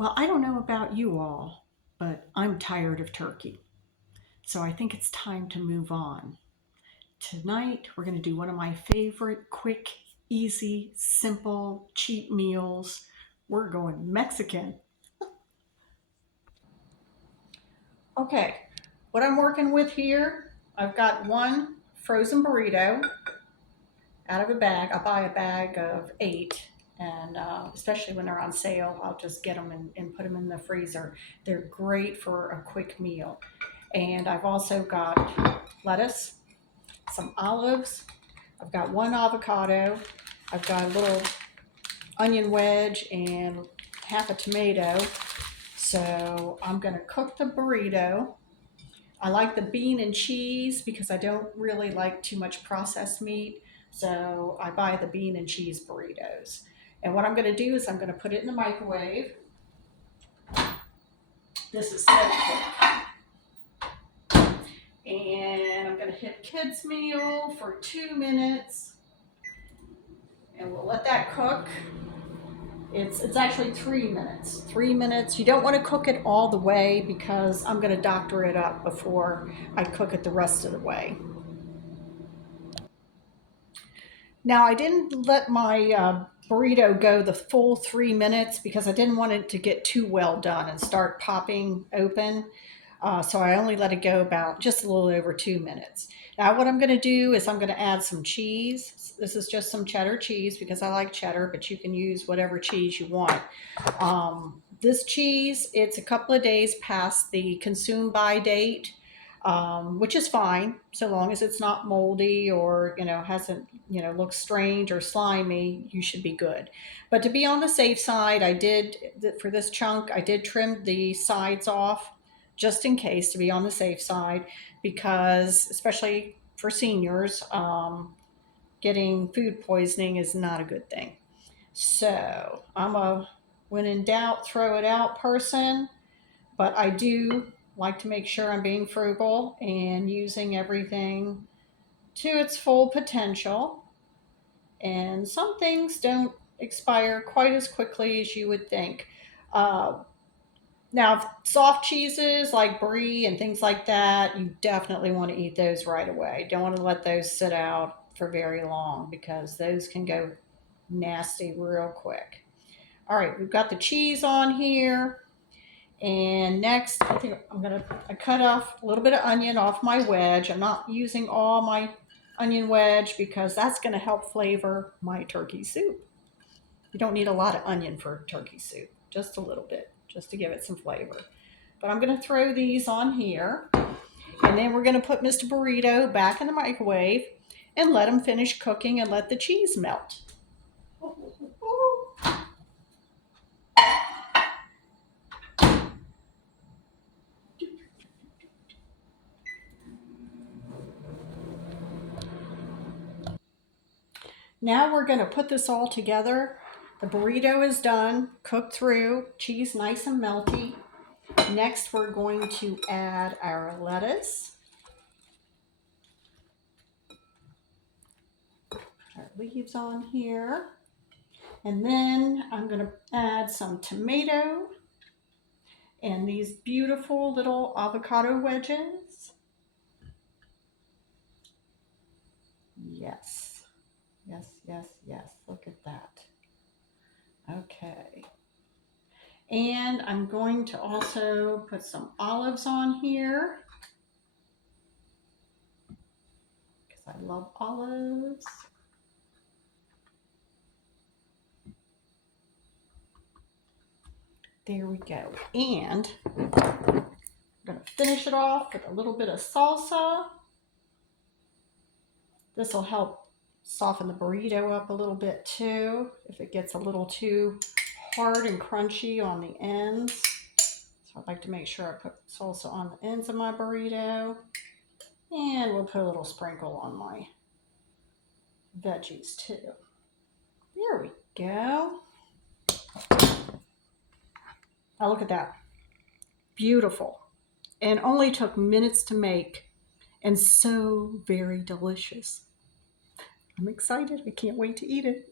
Well, I don't know about you all, but I'm tired of turkey. So I think it's time to move on. Tonight, we're going to do one of my favorite quick, easy, simple, cheap meals. We're going Mexican. Okay, what I'm working with here, I've got one frozen burrito out of a bag. I buy a bag of 8, and especially when they're on sale, I'll just get them and put them in the freezer. They're great for a quick meal. And I've also got lettuce, some olives, I've got one avocado, I've got a little onion wedge, and half a tomato. So I'm gonna cook the burrito. I like the bean and cheese because I don't really like too much processed meat. So I buy the bean and cheese burritos. And what I'm gonna do is I'm gonna put it in the microwave. This is slow cook. And I'm gonna hit kids meal for 2 minutes, and we'll let that cook. It's actually 3 minutes. 3 minutes. You don't want to cook it all the way because I'm gonna doctor it up before I cook it the rest of the way. Now I didn't let my burrito go the full 3 minutes because I didn't want it to get too well done and start popping open. So I only let it go about just a little over 2 minutes. Now what I'm going to do is I'm going to add some cheese. This is just some cheddar cheese because I like cheddar, but you can use whatever cheese you want. This cheese, it's a couple of days past the consume by date, which is fine so long as it's not moldy or hasn't looks strange or slimy. You should be good. But to be on the safe side, I did for this chunk. I did trim the sides off just in case to be on the safe side because especially for seniors, getting food poisoning is not a good thing. So I'm a when in doubt, throw it out person, but I do like to make sure I'm being frugal and using everything to its full potential. And some things don't expire quite as quickly as you would think. Uh, Now, soft cheeses like brie and things like that, you definitely want to eat those right away. Don't want to let those sit out for very long because those can go nasty real quick. All right, we've got the cheese on here. And next, I think I cut off a little bit of onion off my wedge. I'm not using all my onion wedge because that's going to help flavor my turkey soup. You don't need a lot of onion for turkey soup, just a little bit, just to give it some flavor. But I'm going to throw these on here. And then we're going to put Mr. Burrito back in the microwave and let him finish cooking and let the cheese melt. Now we're going to put this all together. The burrito is done, cooked through, cheese nice and melty. Next, we're going to add our lettuce, our leaves on here, and then I'm going to add some tomato and these beautiful little avocado wedges. Yes, yes, yes, yes. Look at that. Okay. And I'm going to also put some olives on here because I love olives. There we go. And I'm going to finish it off with a little bit of salsa. This will help soften the burrito up a little bit too if it gets a little too hard and crunchy on the ends. So I'd like to make sure I put salsa on the ends of my burrito. And we'll put a little sprinkle on my veggies too. There we go. Now look at that. Beautiful. And only took minutes to make and so very delicious. I'm excited. I can't wait to eat it.